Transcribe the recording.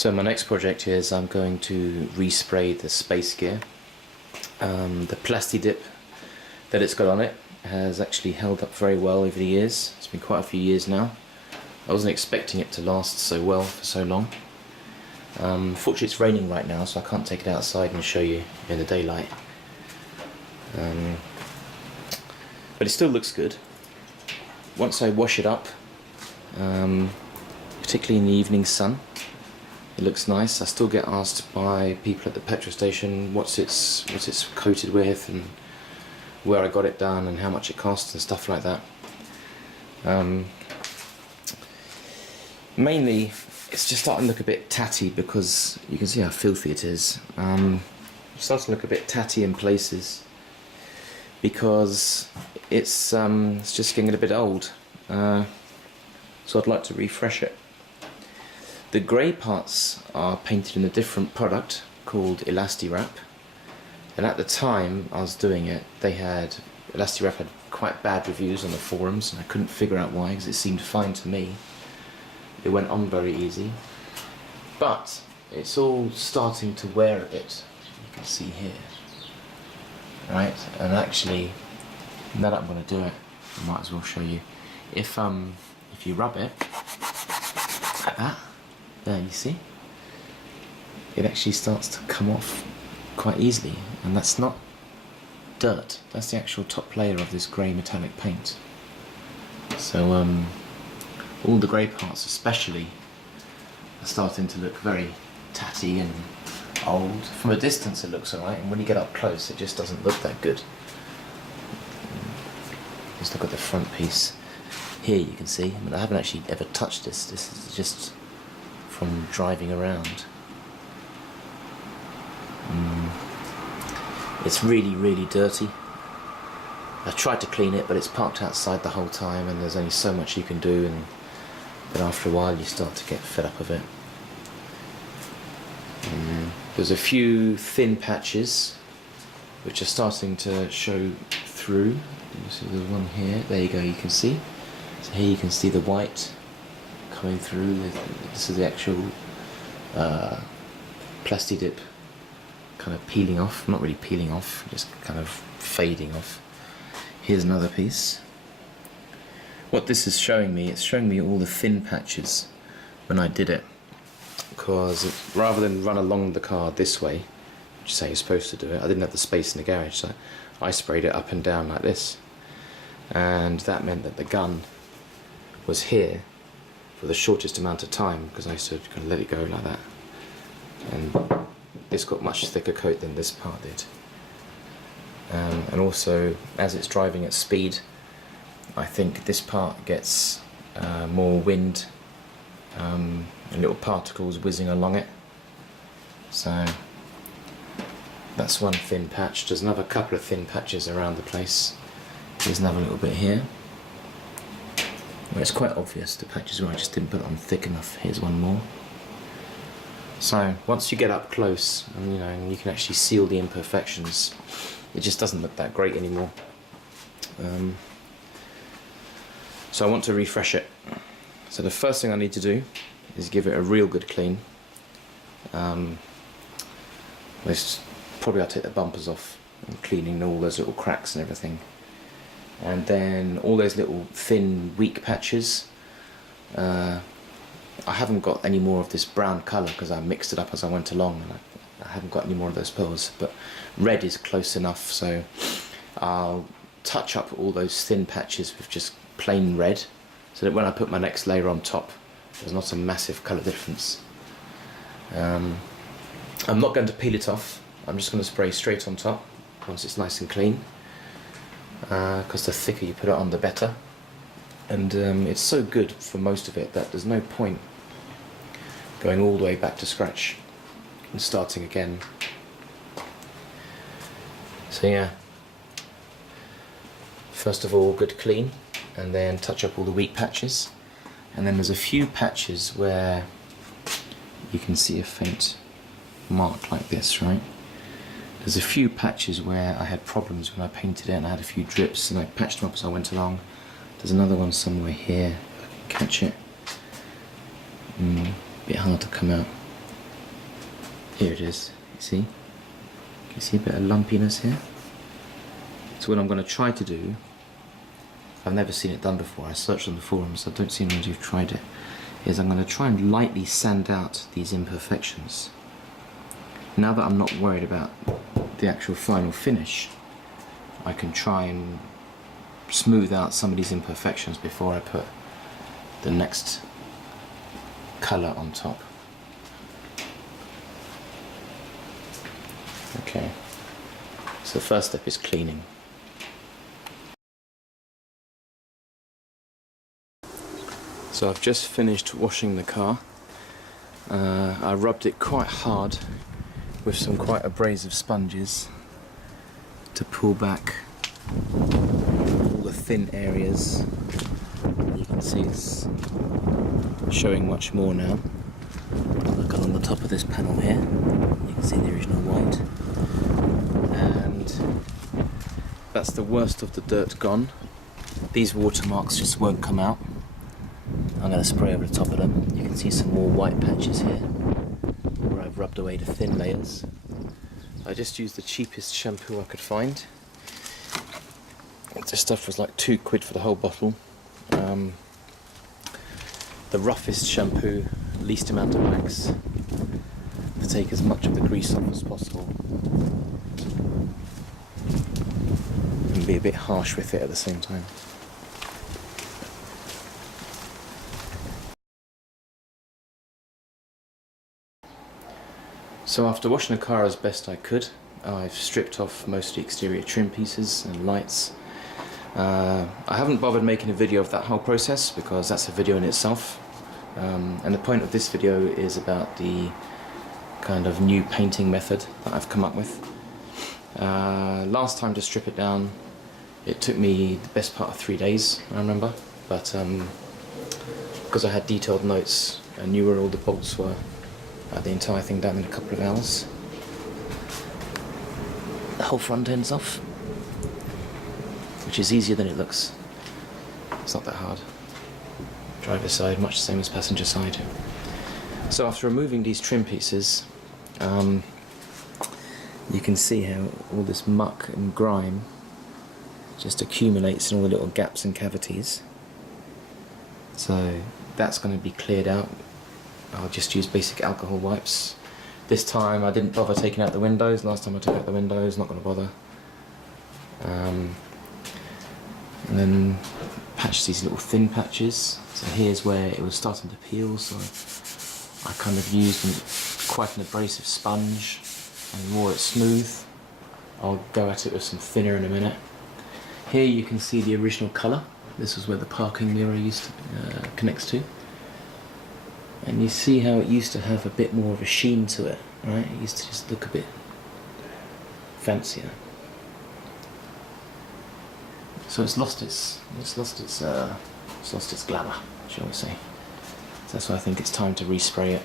So my next project is I'm going to respray the SpaceGear. The Plasti-Dip that it's got on it has actually held up very well over the years. It's been quite a few years now. I wasn't expecting it to last so well for so long. Fortunately it's raining right now, so I can't take it outside and show you in the daylight. But it still looks good. Once I wash it up, particularly in the evening sun, it looks nice. I still get asked by people at the petrol station what's it's coated with and where I got it done and how much it costs and stuff like that. Mainly it's just starting to look a bit tatty because you can see how filthy it is. It starts to look a bit tatty in places because it's just getting a bit old. So I'd like to refresh it. The grey parts are painted in a different product called Plasti-Wrap, and at the time I was doing it, Plasti-Wrap had quite bad reviews on the forums, and I couldn't figure out why, because it seemed fine to me. It went on very easy, but it's all starting to wear a bit. You can see here, right? And actually, now that I'm going to do it, I might as well show you. If you rub it like that. There, you see? It actually starts to come off quite easily, and that's not dirt, that's the actual top layer of this grey metallic paint. So all the grey parts especially are starting to look very tatty and old. From a distance it looks alright, and when you get up close it just doesn't look that good. Just look at the front piece. Here you can see, I haven't actually ever touched this. This is just from driving around. It's really, really dirty. I tried to clean it, but it's parked outside the whole time, and there's only so much you can do, and then after a while you start to get fed up of it. There's a few thin patches which are starting to show through. You see the one here, there you go, you can see. So here you can see the white coming through. This is the actual Plasti-Dip kind of peeling off, not really peeling off, just kind of fading off. Here's another piece. What this is showing me, it's showing me all the thin patches when I did it, because rather than run along the car this way, which is how you're supposed to do it, I didn't have the space in the garage, so I sprayed it up and down like this, and that meant that the gun was here for the shortest amount of time, because I used to kind of let it go like that, and this got much thicker coat than this part did. And also, as it's driving at speed, I think this part gets more wind and little particles whizzing along it. So that's one thin patch. There's another couple of thin patches around the place. Here's another little bit here. Well, it's quite obvious, the patches where I just didn't put it on thick enough. Here's one more. So once you get up close, and you can actually see all the imperfections, it just doesn't look that great anymore. So I want to refresh it. So the first thing I need to do is give it a real good clean. Probably I'll take the bumpers off and cleaning all those little cracks and everything. And then all those little thin weak patches, I haven't got any more of this brown colour because I mixed it up as I went along, and I haven't got any more of those pearls, but red is close enough, so I'll touch up all those thin patches with just plain red, so that when I put my next layer on top there's not a massive colour difference. I'm not going to peel it off, I'm just going to spray straight on top once it's nice and clean, because the thicker you put it on the better, and it's so good for most of it that there's no point going all the way back to scratch and starting again. So yeah, first of all good clean, and then touch up all the weak patches, and then there's a few patches where you can see a faint mark like this, right? There's a few patches where I had problems when I painted it, and I had a few drips, and I patched them up as I went along. There's another one somewhere here, if I can catch it. Bit hard to come out. Here it is, you see? Can you see a bit of lumpiness here? So what I'm going to try to do, I've never seen it done before, I searched on the forums, I don't see anyone who've tried it, is I'm going to try and lightly sand out these imperfections. Now that I'm not worried about the actual final finish, I can try and smooth out some of these imperfections before I put the next colour on top. Okay, so the first step is cleaning. So I've just finished washing the car. I rubbed it quite hard with some quite abrasive sponges to pull back all the thin areas. You can see it's showing much more now. Look along the top of this panel here, you can see the original white, and that's the worst of the dirt gone. These watermarks just won't come out. I'm going to spray over the top of them. You can see some more white patches here where I've rubbed away the thin layers. I just used the cheapest shampoo I could find. This stuff was like £2 for the whole bottle. The roughest shampoo, least amount of wax, to take as much of the grease off as possible and be a bit harsh with it at the same time. So after washing the car as best I could, I've stripped off most of the exterior trim pieces and lights. I haven't bothered making a video of that whole process because that's a video in itself. And the point of this video is about the kind of new painting method that I've come up with. Last time to strip it down, it took me the best part of 3 days, I remember. But because I had detailed notes, I knew where all the bolts were. I had the entire thing done in a couple of hours. The whole front end's off, which is easier than it looks. It's not that hard. Driver's side, much the same as passenger side. So after removing these trim pieces, you can see how all this muck and grime just accumulates in all the little gaps and cavities. So that's going to be cleared out. I'll just use basic alcohol wipes. This time I didn't bother taking out the windows. Last time I took out the windows, not going to bother. And then patch these little thin patches. So here's where it was starting to peel, so I kind of used quite an abrasive sponge and wore it smooth. I'll go at it with some thinner in a minute. Here you can see the original colour. This is where the parking mirror used to connects to. And you see how it used to have a bit more of a sheen to it, right? It used to just look a bit fancier. So it's lost its glamour, shall we say? So that's why I think it's time to respray it.